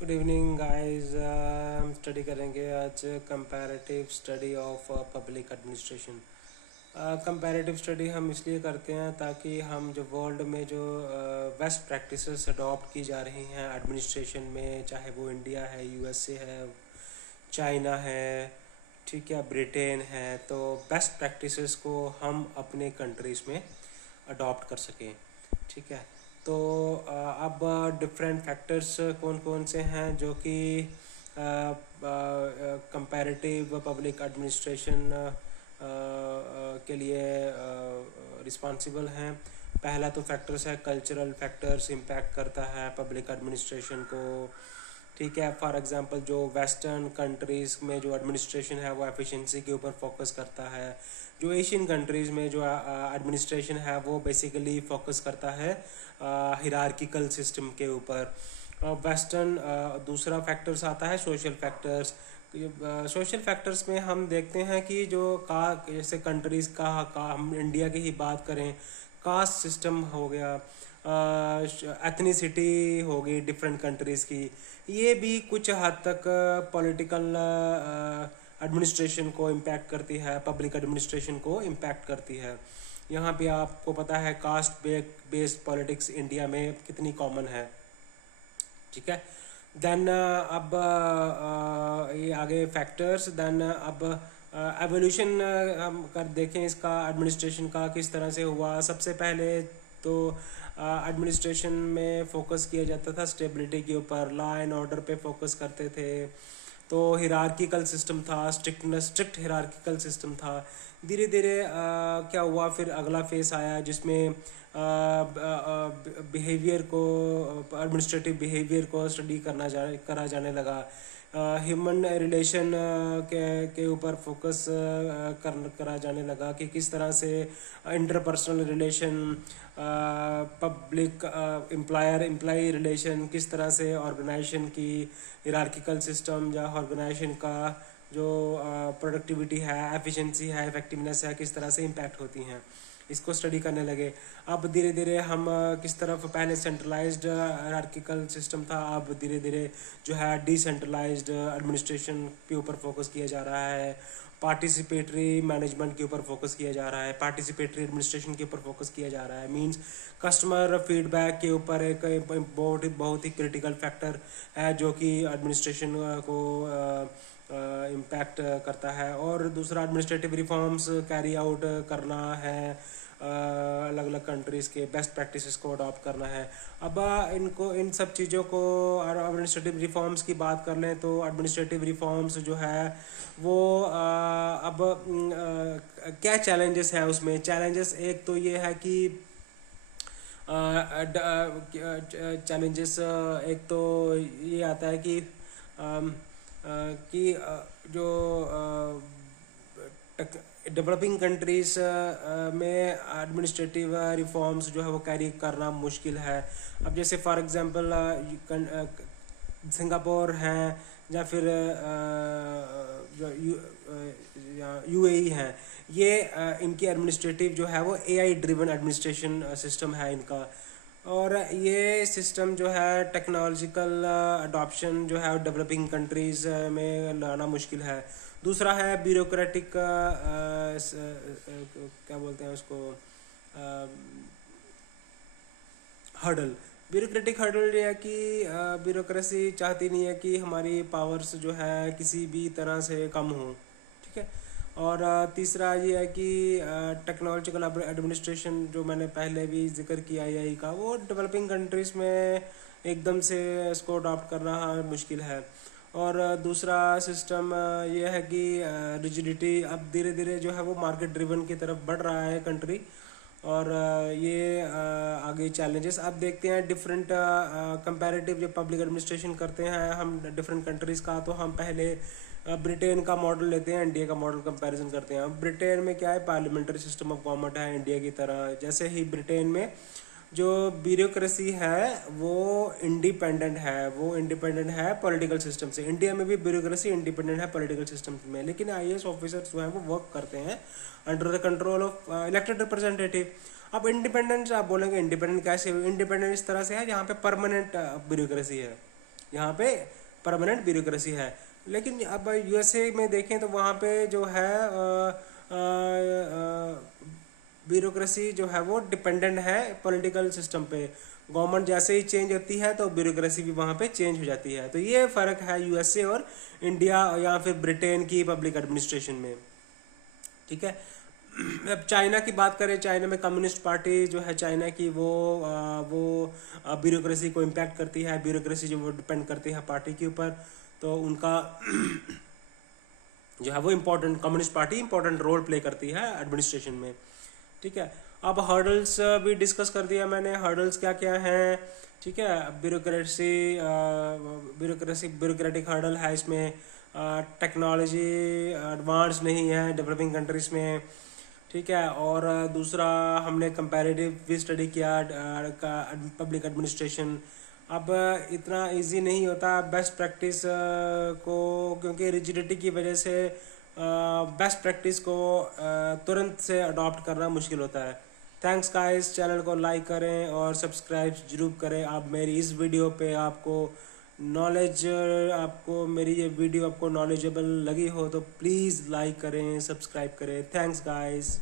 Good evening guys. हम study करेंगे आज comparative study of public administration. Comparative study हम इसलिए करते हैं ताकि हम जो वर्ल्ड में जो बेस्ट प्रैक्टिसेस अडॉप्ट की जा रही हैं एडमिनिस्ट्रेशन में, चाहे वो इंडिया है, यूएसए है, चाइना है, ठीक है, ब्रिटेन है, तो बेस्ट प्रैक्टिसेस को हम अपने कंट्रीज़ में अडॉप्ट कर सकें। ठीक है, तो अब डिफरेंट फैक्टर्स कौन कौन से हैं जो कि कंपैरेटिव पब्लिक एडमिनिस्ट्रेशन के लिए रिस्पॉन्सिबल हैं। पहला तो फैक्टर्स है कल्चरल फैक्टर्स, इम्पैक्ट करता है पब्लिक एडमिनिस्ट्रेशन को। ठीक है, फॉर एग्जांपल जो वेस्टर्न कंट्रीज़ में जो एडमिनिस्ट्रेशन है वो एफिशिएंसी के ऊपर फोकस करता है। जो एशियन कंट्रीज़ में जो एडमिनिस्ट्रेशन है वो बेसिकली फोकस करता है हिरार्किकल सिस्टम के ऊपर। वेस्टर्न दूसरा फैक्टर्स आता है सोशल फैक्टर्स। सोशल फैक्टर्स में हम देखते हैं कि जो जैसे कंट्रीज़ का हम इंडिया की ही बात करें, कास्ट सिस्टम हो गया, एथनिसिटी हो गई डिफरेंट कंट्रीज़ की, ये भी कुछ हद तक पॉलिटिकल एडमिनिस्ट्रेशन को इम्पैक्ट करती है, पब्लिक एडमिनिस्ट्रेशन को इम्पैक्ट करती है। यहाँ पे आपको पता है कास्ट बेस्ड पॉलिटिक्स इंडिया में कितनी कॉमन है। ठीक है, देन अब ये आगे फैक्टर्स, देन अब एवोल्यूशन हम कर देखें इसका, एडमिनिस्ट्रेशन का किस तरह से हुआ। सबसे पहले तो एडमिनिस्ट्रेशन में फोकस किया जाता था स्टेबिलिटी के ऊपर, लॉ एंड ऑर्डर पे फोकस करते थे, तो हिरार्किकल सिस्टम था, स्ट्रिक्ट हिरार्किकल सिस्टम था। धीरे धीरे क्या हुआ, फिर अगला फेस आया जिसमें बिहेवियर को, एडमिनिस्ट्रेटिव बिहेवियर को स्टडी करा जाने लगा। ह्यूमन रिलेशन के ऊपर फोकस करा जाने लगा कि किस तरह से interpersonal relation, public employer employee relation, किस तरह से ऑर्गेनाइजेशन की हिरार्किकल सिस्टम या ऑर्गेनाइजेशन का जो प्रोडक्टिविटी है, एफिशिएंसी है, इफेक्टिवनेस है, किस तरह से इम्पैक्ट होती हैं, इसको स्टडी करने लगे। अब धीरे धीरे हम किस तरफ, पहले सेंट्रलाइज्ड हायरार्किकल सिस्टम था, अब धीरे धीरे जो है डिसेंट्रलाइज्ड एडमिनिस्ट्रेशन के ऊपर फोकस किया जा रहा है, पार्टिसिपेटरी मैनेजमेंट के ऊपर फोकस किया जा रहा है, पार्टिसिपेटरी एडमिनिस्ट्रेशन के ऊपर फोकस किया जा रहा है। मींस कस्टमर फीडबैक के ऊपर एक बहुत ही क्रिटिकल फैक्टर है जो कि एडमिनिस्ट्रेशन को इम्पैक्ट करता है। और दूसरा एडमिनिस्ट्रेटिव रिफॉर्म्स कैरी आउट करना है, अलग अलग कंट्रीज़ के बेस्ट प्रैक्टिसेस को अडॉप्ट करना है। अब इनको, इन सब चीज़ों को, एडमिनिस्ट्रेटिव रिफॉर्म्स की बात कर लें तो एडमिनिस्ट्रेटिव रिफॉर्म्स जो है वो अब क्या चैलेंजेस हैं उसमें। चैलेंजेस एक तो ये है कि चैलेंजेस एक तो ये आता है कि जो डेवलपिंग कंट्रीज़ में एडमिनिस्ट्रेटिव रिफॉर्म्स जो है वो कैरी करना मुश्किल है। अब जैसे फॉर एग्जांपल सिंगापुर हैं या फिर यूएई हैं, ये इनकी एडमिनिस्ट्रेटिव जो है वो एआई ड्रिवन एडमिनिस्ट्रेशन सिस्टम है इनका। और ये सिस्टम जो है टेक्नोलॉजिकल अडॉप्शन जो है डेवलपिंग कंट्रीज़ में लाना मुश्किल है। दूसरा है ब्यूरोक्रेटिक, क्या बोलते हैं उसको, हर्डल। ब्यूरोक्रेटिक हर्डल ये है कि ब्यूरोक्रेसी चाहती नहीं है कि हमारी पावर्स जो है किसी भी तरह से कम हो। ठीक है, और तीसरा ये है कि टेक्नोलॉजिकल एडमिनिस्ट्रेशन जो मैंने पहले भी जिक्र किया एआई का, वो डेवलपिंग कंट्रीज़ में एकदम से इसको अडॉप्ट करना मुश्किल है। और दूसरा सिस्टम ये है कि रिजिडिटी, अब धीरे धीरे जो है वो मार्केट ड्रिवन की तरफ बढ़ रहा है कंट्री। और ये आगे चैलेंजेस अब देखते हैं डिफरेंट कंपैरेटिव, जब पब्लिक एडमिनिस्ट्रेशन करते हैं हम डिफरेंट कंट्रीज़ का, तो हम पहले ब्रिटेन का मॉडल लेते हैं, इंडिया का मॉडल कंपैरिजन करते हैं। ब्रिटेन में क्या है, पार्लियामेंट्री सिस्टम ऑफ गवर्नमेंट है इंडिया की तरह। जैसे ही ब्रिटेन में जो ब्यूरोक्रेसी है वो इंडिपेंडेंट है पॉलिटिकल सिस्टम से। इंडिया में भी ब्यूरोक्रेसी इंडिपेंडेंट है पॉलिटिकल सिस्टम में, लेकिन आईएएस ऑफिसर्स जो है वो वर्क करते हैं under the control of elected representative. अब इंडिपेंडेंस आप बोलेंगे इंडिपेंडेंट कैसे, इंडिपेंडेंट इस तरह से है जहाँ पे परमानेंट ब्यूरोक्रेसी है। यहाँ पे परमानेंट ब्यूरोक्रेसी है। लेकिन अब यूएसए में देखें तो वहाँ पे जो है ब्यूरोक्रेसी जो है वो डिपेंडेंट है पॉलिटिकल सिस्टम पे। गवर्नमेंट जैसे ही चेंज होती है तो ब्यूरोक्रेसी भी वहाँ पे चेंज हो जाती है। तो ये फ़र्क है यूएसए और इंडिया या फिर ब्रिटेन की पब्लिक एडमिनिस्ट्रेशन में, ठीक है। अब चाइना की बात करें, चाइना में कम्युनिस्ट पार्टी जो है चाइना की वो ब्यूरोक्रेसी को इम्पैक्ट करती है। ब्यूरोक्रेसी जो वो डिपेंड करती है पार्टी के ऊपर, तो उनका जो है वो important, communist party important role play करती है एडमिनिस्ट्रेशन में, ठीक है। अब हर्डल्स भी डिस्कस कर दिया मैंने, हर्डल्स क्या क्या हैं, ठीक है। ब्यूरोक्रेटिक हर्डल है इसमें, टेक्नोलॉजी एडवांस नहीं है डेवलपिंग कंट्रीज में, ठीक है। और दूसरा हमने कंपैरेटिव भी स्टडी किया पब्लिक एडमिनिस्ट्रेशन। अब इतना इजी नहीं होता बेस्ट प्रैक्टिस को, क्योंकि रिजिडिटी की वजह से बेस्ट प्रैक्टिस को तुरंत से अडॉप्ट करना मुश्किल होता है। थैंक्स गाइस, चैनल को लाइक करें और सब्सक्राइब जरूर करें। आप मेरी इस वीडियो पे आपको मेरी ये वीडियो आपको नॉलेजेबल लगी हो तो प्लीज़ लाइक करें, सब्सक्राइब करें। Thanks guys.